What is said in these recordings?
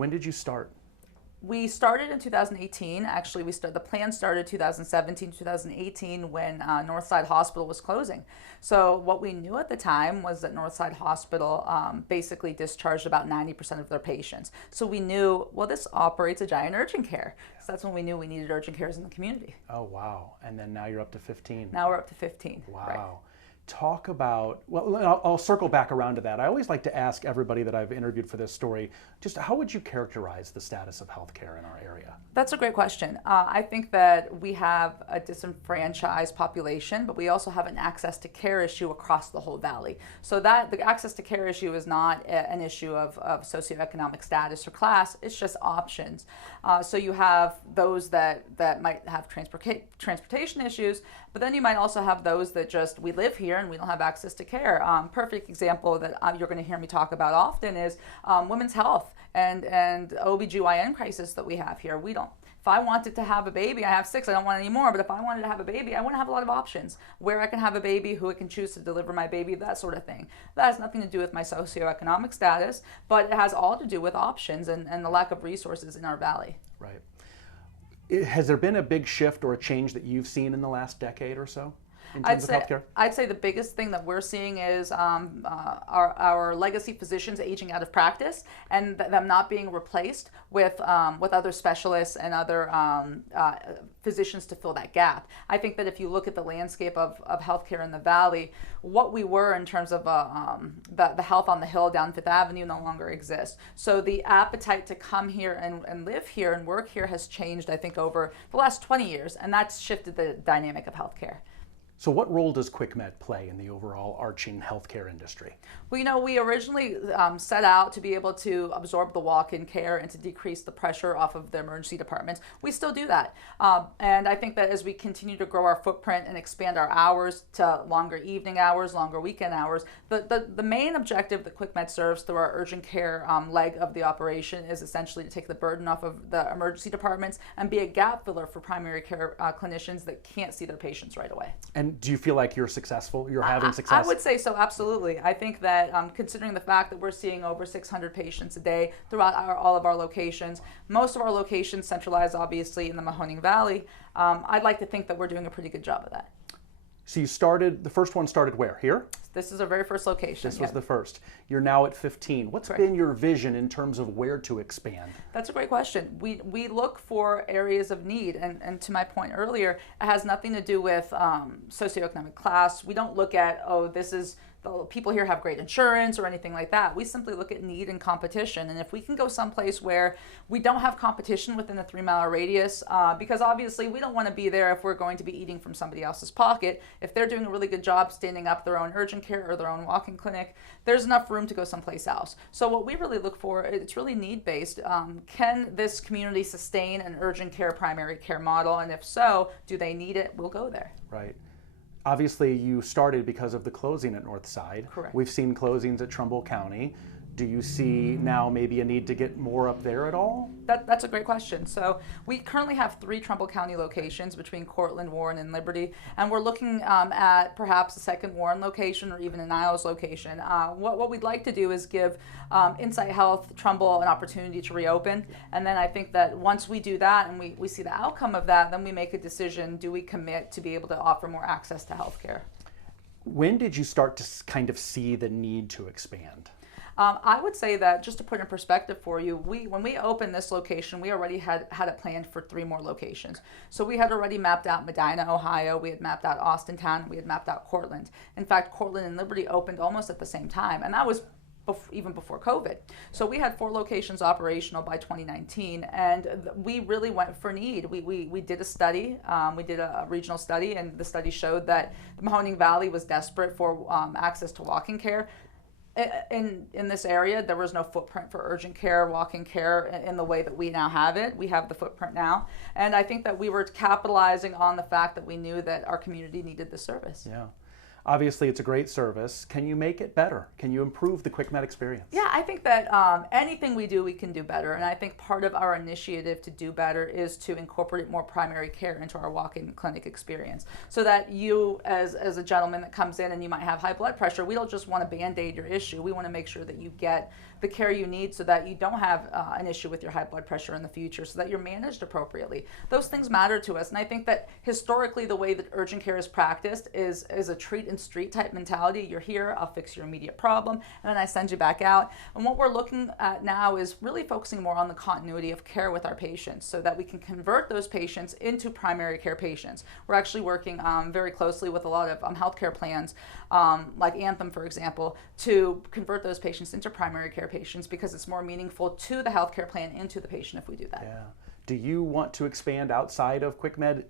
When did you start? We started in 2018. Actually, the plan started 2017, 2018 when Northside Hospital was closing. So what we knew at the time was that Northside Hospital basically discharged about 90% of their patients. So we knew, well, this operates a giant urgent care. So that's when we knew we needed urgent cares in the community. Oh, wow. And then now you're up to 15. Now we're up to 15. Wow. Right. Talk about, well, I'll circle back around to that. I always like to ask everybody that I've interviewed for this story, just how would you characterize the status of healthcare in our area? That's a great question. I think that we have a disenfranchised population, but we also have an access to care issue across the whole valley. So that the access to care issue is not an issue of socioeconomic status or class, it's just options. So you have those that might have transportation issues, but then you might also have those that just, we live here and we don't have access to care. Perfect example that you're going to hear me talk about often is women's health and OBGYN crisis that we have here. We don't. If I wanted to have a baby, I have 6, I don't want any more, but if I wanted to have a baby, I want to have a lot of options. Where I can have a baby, who I can choose to deliver my baby, that sort of thing. That has nothing to do with my socioeconomic status, but it has all to do with options and the lack of resources in our valley. Right. Has there been a big shift or a change that you've seen in the last decade or so in terms of healthcare? I'd say the biggest thing that we're seeing is our legacy physicians aging out of practice and them not being replaced with other specialists and other physicians to fill that gap. I think that if you look at the landscape of healthcare in the valley, what we were in terms of the health on the hill down Fifth Avenue no longer exists. So the appetite to come here and live here and work here has changed, I think, over the last 20 years, and that's shifted the dynamic of healthcare. So what role does QUICKmed play in the overall arching healthcare industry? Well, we originally set out to be able to absorb the walk-in care and to decrease the pressure off of the emergency departments. We still do that. And I think that as we continue to grow our footprint and expand our hours to longer evening hours, longer weekend hours, the main objective that QUICKmed serves through our urgent care leg of the operation is essentially to take the burden off of the emergency departments and be a gap filler for primary care clinicians that can't see their patients right away. And do you feel like you're successful? You're having success? I would say so, absolutely. I think that considering the fact that we're seeing over 600 patients a day throughout all of our locations, most of our locations centralized obviously in the Mahoning Valley, I'd like to think that we're doing a pretty good job of that. So you started, the first one started where? Here? This is our very first location. This was the first. You're now at 15. What's been your vision in terms of where to expand? That's a great question. We look for areas of need, and to my point earlier, it has nothing to do with socioeconomic class. We don't look at, oh, this is, the people here have great insurance or anything like that. We simply look at need and competition, and if we can go someplace where we don't have competition within a 3-mile radius, because obviously we don't want to be there if we're going to be eating from somebody else's pocket. If they're doing a really good job standing up their own urgent care or their own walk-in clinic, there's enough room to go someplace else. So what we really look for, it's really need-based. Can this community sustain an urgent care primary care model, and if so, do they need it? We'll go there. Right. Obviously, you started because of the closing at Northside. Correct. We've seen closings at Trumbull County. Do you see now maybe a need to get more up there at all? That's a great question. So we currently have 3 Trumbull County locations between Cortland, Warren, and Liberty, and we're looking at perhaps a second Warren location or even a Niles location. What we'd like to do is give Insight Health Trumbull an opportunity to reopen, and then I think that once we do that and we see the outcome of that, then we make a decision, do we commit to be able to offer more access to healthcare? When did you start to kind of see the need to expand? I would say that, just to put in perspective for you, when we opened this location, we already had it planned for 3 more locations. So we had already mapped out Medina, Ohio, we had mapped out Austintown, we had mapped out Cortland. In fact, Cortland and Liberty opened almost at the same time, and that was even before COVID. So we had 4 locations operational by 2019, and we really went for need. We did a study, we did a regional study, and the study showed that the Mahoning Valley was desperate for access to walk-in care. In this area, there was no footprint for urgent care, walk-in care in the way that we now have it. We have the footprint now. And I think that we were capitalizing on the fact that we knew that our community needed the service. Yeah. Obviously, it's a great service. Can you make it better? Can you improve the QUICKmed experience? Yeah, I think that anything we do, we can do better. And I think part of our initiative to do better is to incorporate more primary care into our walk-in clinic experience. So that you, as a gentleman that comes in and you might have high blood pressure, we don't just want to Band-Aid your issue. We want to make sure that you get the care you need so that you don't have an issue with your high blood pressure in the future, so that you're managed appropriately. Those things matter to us. And I think that historically the way that urgent care is practiced is a treat and street type mentality. You're here, I'll fix your immediate problem, and then I send you back out. And what we're looking at now is really focusing more on the continuity of care with our patients so that we can convert those patients into primary care patients. We're actually working very closely with a lot of healthcare plans, like Anthem, for example, to convert those patients into primary care patients because it's more meaningful to the healthcare plan and to the patient if we do that. Yeah. Do you want to expand outside of QUICKmed,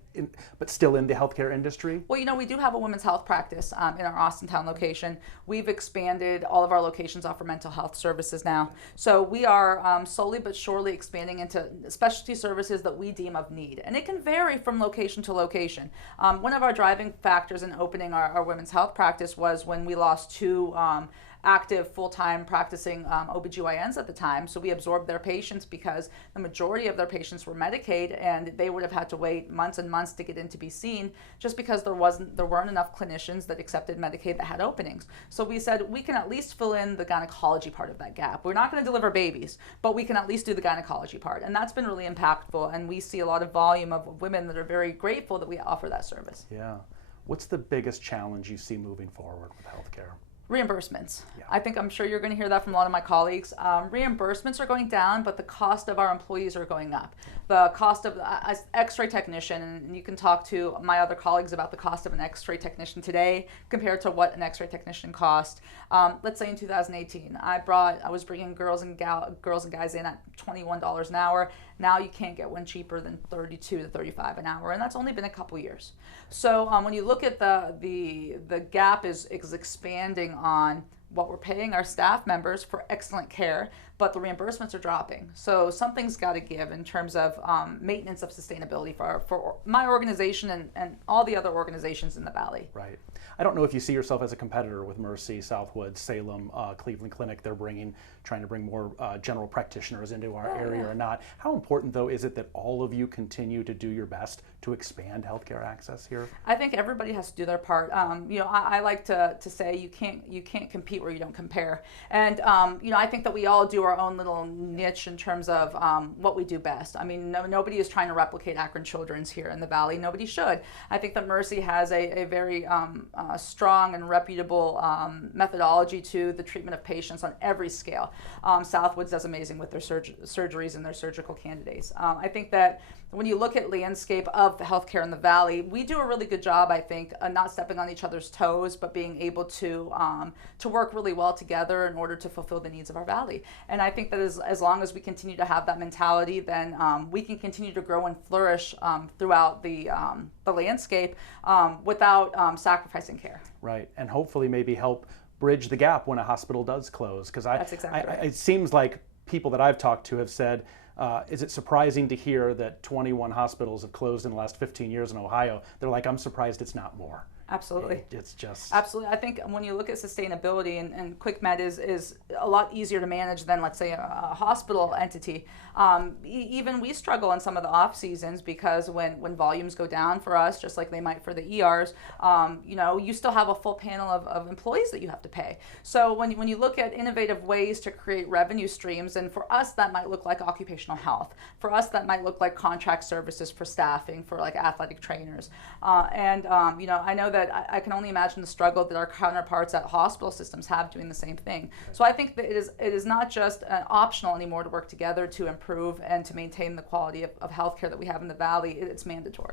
but still in the healthcare industry? Well, we do have a women's health practice in our Austintown location. We've expanded all of our locations offer mental health services now. So we are slowly but surely expanding into specialty services that we deem of need. And it can vary from location to location. One of our driving factors in opening our women's health practice was when we lost two active full-time practicing OBGYNs at the time. So we absorbed their patients because the majority of their patients were Medicaid, and they would have had to wait months and months to get in to be seen just because there weren't enough clinicians that accepted Medicaid that had openings. So we said we can at least fill in the gynecology part of that gap. We're not going to deliver babies, but we can at least do the gynecology part. And that's been really impactful, and we see a lot of volume of women that are very grateful that we offer that service. Yeah. What's the biggest challenge you see moving forward with healthcare? Reimbursements. Yeah. I'm sure you're going to hear that from a lot of my colleagues. Reimbursements are going down, but the cost of our employees are going up. The cost of an X-ray technician, and you can talk to my other colleagues about the cost of an X-ray technician today compared to what an X-ray technician cost. Let's say in 2018, I was bringing girls and guys in at $21 an hour. Now you can't get one cheaper than $32 to $35 an hour, and that's only been a couple years. So when you look at the gap is expanding on what we're paying our staff members for excellent care, but the reimbursements are dropping. So something's got to give in terms of maintenance of sustainability for my organization and all the other organizations in the Valley. Right. I don't know if you see yourself as a competitor with Mercy, Southwood, Salem, Cleveland Clinic. They're trying to bring more general practitioners into our area or not. How important, though, is it that all of you continue to do your best to expand healthcare access here? I think everybody has to do their part. I like to say you can't compete where you don't compare. And I think that we all do our own little niche in terms of what we do best. I mean, nobody is trying to replicate Akron Children's here in the Valley. Nobody should. I think that Mercy has a very strong and reputable methodology to the treatment of patients on every scale. Southwoods does amazing with their surgeries and their surgical candidates. I think that when you look at landscape of the healthcare in the Valley, we do a really good job, I think, not stepping on each other's toes, but being able to work really well together in order to fulfill the needs of our Valley. And I think that as long as we continue to have that mentality, then we can continue to grow and flourish throughout the landscape without sacrificing care. Right, and hopefully maybe help bridge the gap when a hospital does close. Because That's exactly right. It seems like people that I've talked to have said, is it surprising to hear that 21 hospitals have closed in the last 15 years in Ohio? They're like, I'm surprised it's not more. Absolutely. It's just... Absolutely. I think when you look at sustainability, and QUICKmed is a lot easier to manage than, let's say, a hospital entity. Even we struggle in some of the off seasons because when volumes go down for us, just like they might for the ERs, you still have a full panel of employees that you have to pay. So when you look at innovative ways to create revenue streams, and for us that might look like occupational health. For us that might look like contract services for staffing, for like athletic trainers. I know that I can only imagine the struggle that our counterparts at hospital systems have doing the same thing. So I think that it is not just optional anymore to work together to improve and to maintain the quality of healthcare that we have in the Valley. It's mandatory.